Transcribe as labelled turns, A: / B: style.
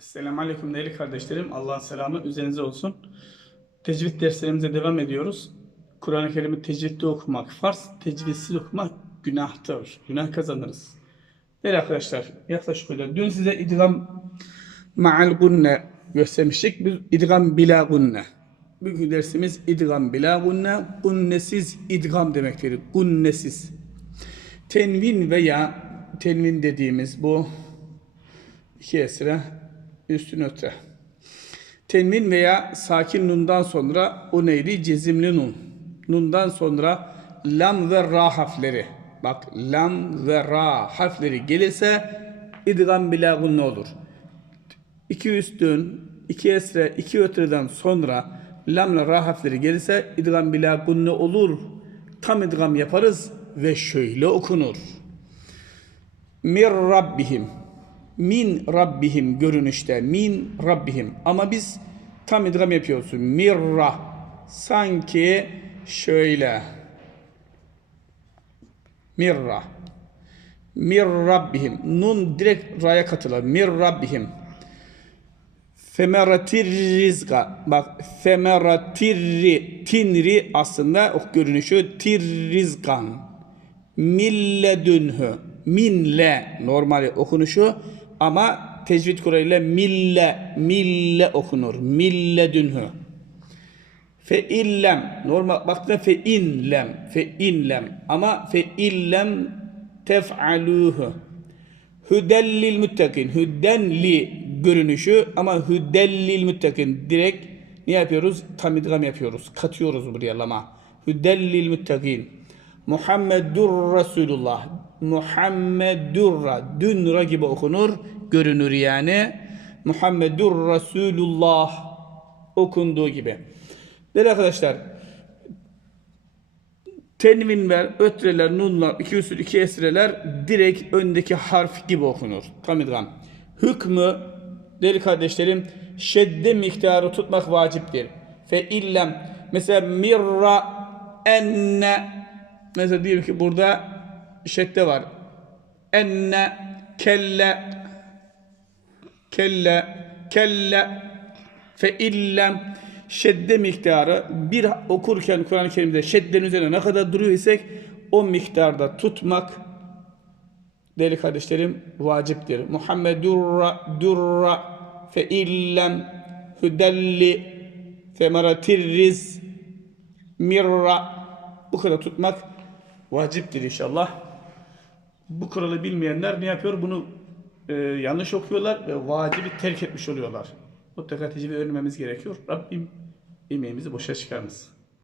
A: Selamun Aleyküm değerli kardeşlerim. Allah'ın selamı üzerinize olsun. Tecvid derslerimize devam ediyoruz. Kur'an-ı Kerim'i tecvidde okumak farz, tecvidsiz okumak günahtır. Günah kazanırız. Değerli arkadaşlar, yaklaşık öyle. Dün size idgam ma'al gunne göstermiştik. Biz idgam bila gunne. Bugün dersimiz idgam bila gunne. Gunnesiz idgam demektir. Gunnesiz. Tenvin veya tenvin dediğimiz bu iki esre üstün ötre. Tenvin veya sakin nundan sonra o neydi? Cezimli nun. Nundan sonra lam ve ra harfleri. Bak lam ve ra harfleri gelirse idgam bila gunne olur. İki üstün, iki esre, iki ötreden sonra lam ve ra harfleri gelirse idgam bila gunne olur. Tam idgam yaparız ve şöyle okunur. Mir Rabbihim. Min Rabbihim görünüşte. Min Rabbihim. Ama biz tam idgam yapıyoruz. Mirra. Sanki şöyle. Mirra. Mir Rabbihim. Nun direkt ra'ya katılır. Mir Rabbihim. Femeratir rizga. Bak femeratirri. Tinri aslında o görünüşü tirrizgan. Milledünhü. Minle normal okunuşu ama tecvid kuralıyla mille mille okunur. Milledünhü. Fe illem normal baktığında fe inlem fe inlem ama fe illem tef'aluhu hüdellil müttakin hüdenli görünüşü ama hüdellil müttakin direkt ne yapıyoruz? Tam idgam yapıyoruz. Katıyoruz buraya lama. Hüdellil müttakin. Muhammedur Resulullah. Muhammedurra. Dünra gibi okunur. Görünür yani. Muhammedur Resulullah okunduğu gibi. Değerli arkadaşlar tenvinler, ötreler, nunlar, iki üsül, iki esreler direkt öndeki harf gibi okunur. Tam idgam. Hükmü değerli kardeşlerim şedde miktarı tutmak vaciptir. Fe illem mesela mirra enne mesela diyelim ki burada şedde var. Enne kelle kelle kelle fe illem şedde miktarı bir okurken Kur'an-ı Kerim'de şeddenin üzerine ne kadar duruyor isek o miktarda tutmak değerli kardeşlerim vaciptir. Muhammedurra durra fe illem hüdelli femeratirriz mirra bu kadar tutmak vaciptir inşallah. Bu kuralı bilmeyenler ne yapıyor? Bunu e, yanlış okuyorlar ve vacibi terk etmiş oluyorlar. Mutlaka tecrübe öğrenmemiz gerekiyor. Rabbim emeğimizi boşa çıkarmasın.